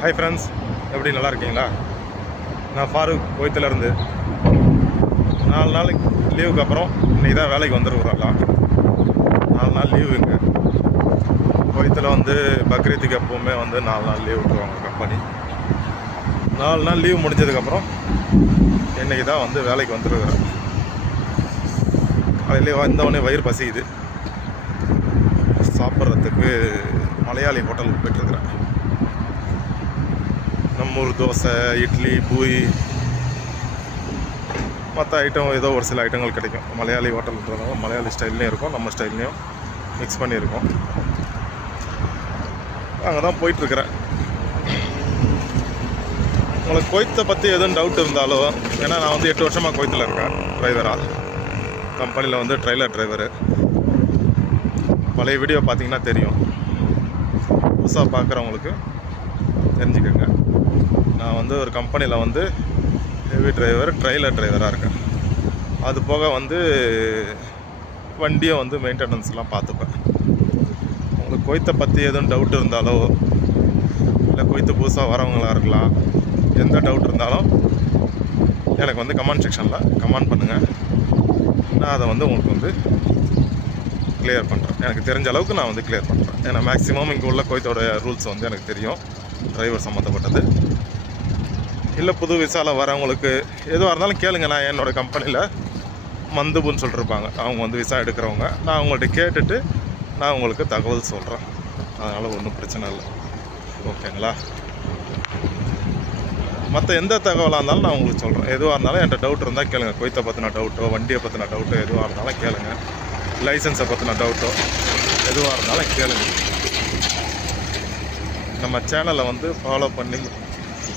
Hi friends எப்படி நல்லா இருக்கீங்களா நான் ஃபாரூக் கோயத்துலேருந்து நாலு நாளைக்கு லீவுக்கு அப்புறம் இன்றைக்கி தான் வேலைக்கு வந்துருக்குறாங்களா நாலு நாள் லீவுங்க கோயத்தில் வந்து பக்ரீத்துக்கு எப்போவுமே வந்து நாலு நாள் லீவ் விட்டுருவாங்க கம்பெனி நாலு நாள் லீவ் முடிஞ்சதுக்கப்புறம் இன்னைக்கு தான் வந்து வேலைக்கு வந்துருக்குறேன் காலையிலே வந்தவொடனே வயிறு பசிக்குது. சாப்பிட்றதுக்கு மலையாளி ஹோட்டலுக்கு போயிட்டுருக்குறேன் நம்ம தோசை இட்லி பூரி. மற்ற ஐட்டம் ஏதோ ஒரு சில ஐட்டங்கள் கிடைக்கும். மலையாளி ஹோட்டல்ன்றதுனால மலையாளி ஸ்டைல்லையும் இருக்கும். நம்ம ஸ்டைல்லையும் மிக்ஸ் பண்ணியிருக்கோம் அங்கே தான் போயிட்டுருக்குறேன். உங்களுக்கு கொய்த்தை பற்றி எதுவும் டவுட் இருந்தாலோ ஏன்னா நான் வந்து எட்டு வருஷமாக கொய்த்தில் இருக்கேன் டிரைவராக கம்பெனியில் வந்து ட்ரைலர் டிரைவரு பழைய வீடியோ பார்த்தீங்கன்னா தெரியும். புதுசாக பார்க்குறவங்களுக்கு தெரிஞ்சுக்கோங்க. நான் வந்து ஒரு கம்பெனியில் வந்து ஹெவி டிரைவர் ட்ரைலர் டிரைவராக இருக்கேன். அது போக வந்து வண்டியை வந்து மெயின்டெனன்ஸ்லாம் பார்த்துப்பேன். உங்களுக்கு கொய்த்தை பற்றி எதுவும் டவுட் இருந்தாலோ இல்லை கொய்த்து புதுசாக வரவங்களா இருக்கலாம் எந்த டவுட் இருந்தாலும் எனக்கு வந்து கமெண்ட் செக்ஷனில் கமெண்ட் பண்ணுங்கள் நான் அதை வந்து உங்களுக்கு வந்து கிளியர் பண்ணுறேன் எனக்கு தெரிஞ்ச அளவுக்கு நான் வந்து கிளியர் பண்ணுறேன் ஏன்னா மேக்ஸிமம் இங்கே உள்ள கோயத்தோட ரூல்ஸ் வந்து எனக்கு தெரியும். டிரைவர் சம்மந்தப்பட்டது இல்லை புது விசாவில் வரவங்களுக்கு எதுவாக இருந்தாலும் கேளுங்க. நான் என்னோடய கம்பெனியில் மந்துபுன்னு சொல்லிருப்பாங்க. அவங்க வந்து விசா எடுக்கிறவங்க. நான் அவங்கள்ட்ட கேட்டுட்டு நான் உங்களுக்கு தகவல் சொல்கிறேன் அதனால் ஒன்றும் பிரச்சனை இல்லை. ஓகேங்களா? மற்ற எந்த தகவலாக இருந்தாலும் நான் உங்களுக்கு சொல்கிறேன் எதுவாக இருந்தாலும் என்கிட்ட டவுட் இருந்தால் கேளுங்க. கொய்த்தை பற்றின டவுட்டோ வண்டியை பற்றின டவுட்டோ எதுவாக இருந்தாலும் கேளுங்க. லைசன்ஸை பற்றின டவுட்டோ எதுவாக இருந்தாலும் கேளுங்க. நம்ம சேனலை வந்து ஃபாலோ பண்ணி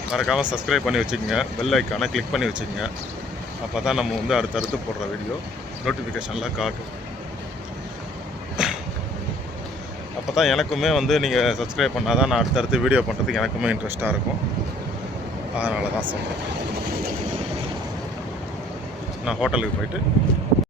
மறக்காமல் சப்ஸ்கிரைப் பண்ணி வச்சுக்கோங்க. பெல் ஐக்கானை கிளிக் பண்ணி வச்சுக்கோங்க. அப்போ தான் நம்ம வந்து அடுத்தடுத்து போடுற வீடியோ நோட்டிஃபிகேஷனில் காட்டும். அப்போ தான் எனக்குமே வந்து நீங்கள் சப்ஸ்கிரைப் பண்ணால் தான் நான் அடுத்தடுத்து வீடியோ பண்ணுறதுக்கு எனக்குமே இன்ட்ரெஸ்ட்டாக இருக்கும். அதனால தான் சொல்கிறேன் நான் ஹோட்டலுக்கு போயிட்டு